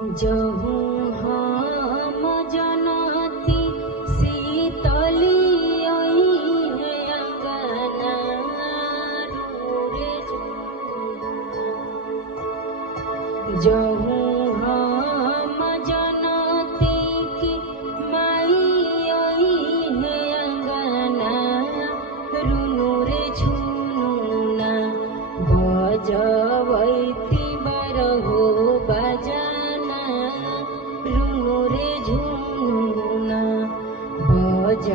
जहु हम जनती शीतली है अंगना रे जहु हम जनती की माई है अंगना रुनु रे झुनुना बजवैती बरहो बजाना रुनु रे झुनुना बज